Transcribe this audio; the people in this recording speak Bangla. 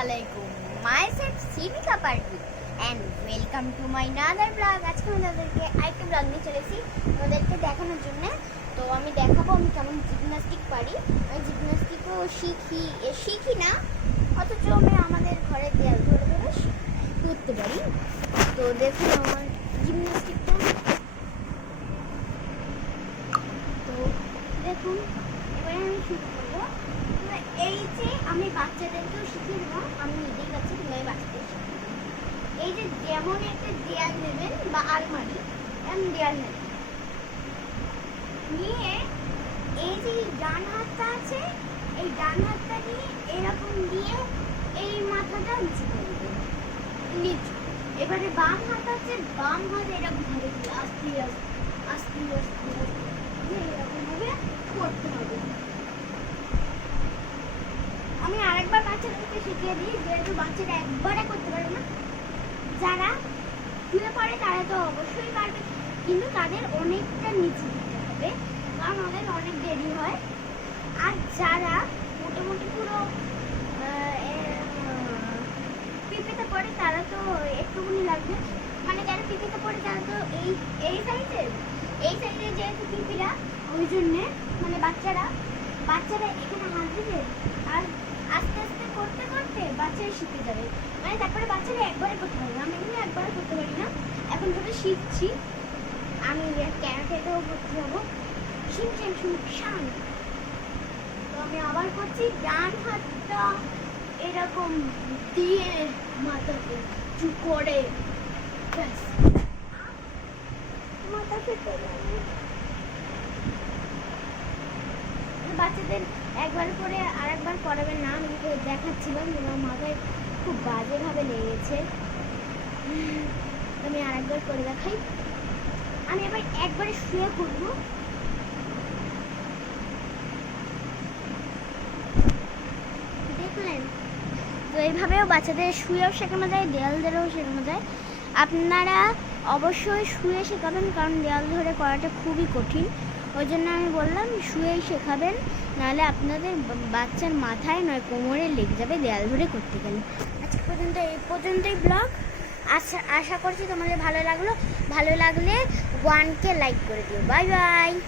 Assalamualaikum. Myself Simika Party and welcome to my another vlog. আজকে আমি আপনাদেরকে আরেকটা vlog নিয়ে চলেছি আপনাদেরকে দেখানোর জন্য। তো আমি দেখাবো আমি কেমন জিমন্যাস্টিক পারি। আমি জিমন্যাস্টিকও শিখি না, অথচ আমি আমাদের ঘরে দেয়াল ধরে ধরে করতে পারি। তো দেখুন আমার জিমন্যাস্টিকটা, তো দেখুন এবারে আমি শুরু করবো। এই যে আমি বাচ্চাদেরকেও শিখিয়ে দেবো, আমি নিজেই বাচ্চা কিভাবে বাচ্চাদের শিখিয়ে দেবো। এই যে যেমন একটা দেয়াল নেবেন বা আলমারি, এমন দেয়াল নেবেন, নিয়ে এই যে ডান হাতটা আছে, এই ডান হাতটা নিয়ে এরকম দিয়ে এই মাথাটা নিচে করে দেবেন নিচু। এবারে বাম হাত আছে, বাম হাত এরকম ভাবে আস্তে আস্তে আস্তে আস্তে এরকম ভাবে করতে হবে। আমি আরেকবার বাচ্চাদেরকে শিখিয়ে দিই, যেহেতু বাচ্চারা একবারে করতে পারবে না। যারা শুয়ে পড়ে তারা তো অবশ্যই পারবে, কিন্তু তাদের অনেকটা নিচে দিতে হবে, কারণ ওদের অনেক দেরি হয়। আর যারা মোটামুটি পুরো পিপিতে পড়ে তারা তো একটুখানি লাগবে, মানে যারা পিপিতে পড়ে তারা তো এই সাইডে যেহেতু পিপিরা, ওই জন্যে মানে বাচ্চারা এখানে হাত দিবে আর আস্তে আস্তে করতে করতে বাচ্চারা শিখে যাবে, মানে তারপরে বাচ্চারা একবারে করতে পারবে। আমি এমনি একবারে করতে পারি না, এখন ধরে শিখছি। আমি ক্যারাটেতেও ভর্তি হবো, শান। তো আমি আবার করছি, ডান হাতটা এরকম দিয়ে মাথাকে চু করে ব্যাস মাথা ফেটে যাবে। বাচ্চাদের একবার করে আর একবার করাবেন না, আমি দেখাচ্ছিলাম যে আমার মাথায় খুব বাজেভাবে লেগেছে। আমি আর একবার করে দেখাই। আমি এবার একবারে শুয়ে করবো। দেখলেন তো এইভাবেও বাচ্চাদের শুয়েও শেখানো যায়, দেয়াল ধরেও শেখানো যায়। আপনারা অবশ্যই শুয়ে শেখাবেন, কারণ দেয়াল ধরে করাটা খুবই কঠিন। ওই জন্য আমি বললাম শুয়েই শেখাবেন, নাহলে আপনাদের বাচ্চার মাথায় নয় কোমরে লেগে যাবে দেয়াল ধরে করতে গেলে। আজকে পর্যন্ত এই পর্যন্তই ব্লগ। আশা করছি তোমাদের ভালো লাগলো। ভালো লাগলে 1K লাইক করে দিও। Bye bye.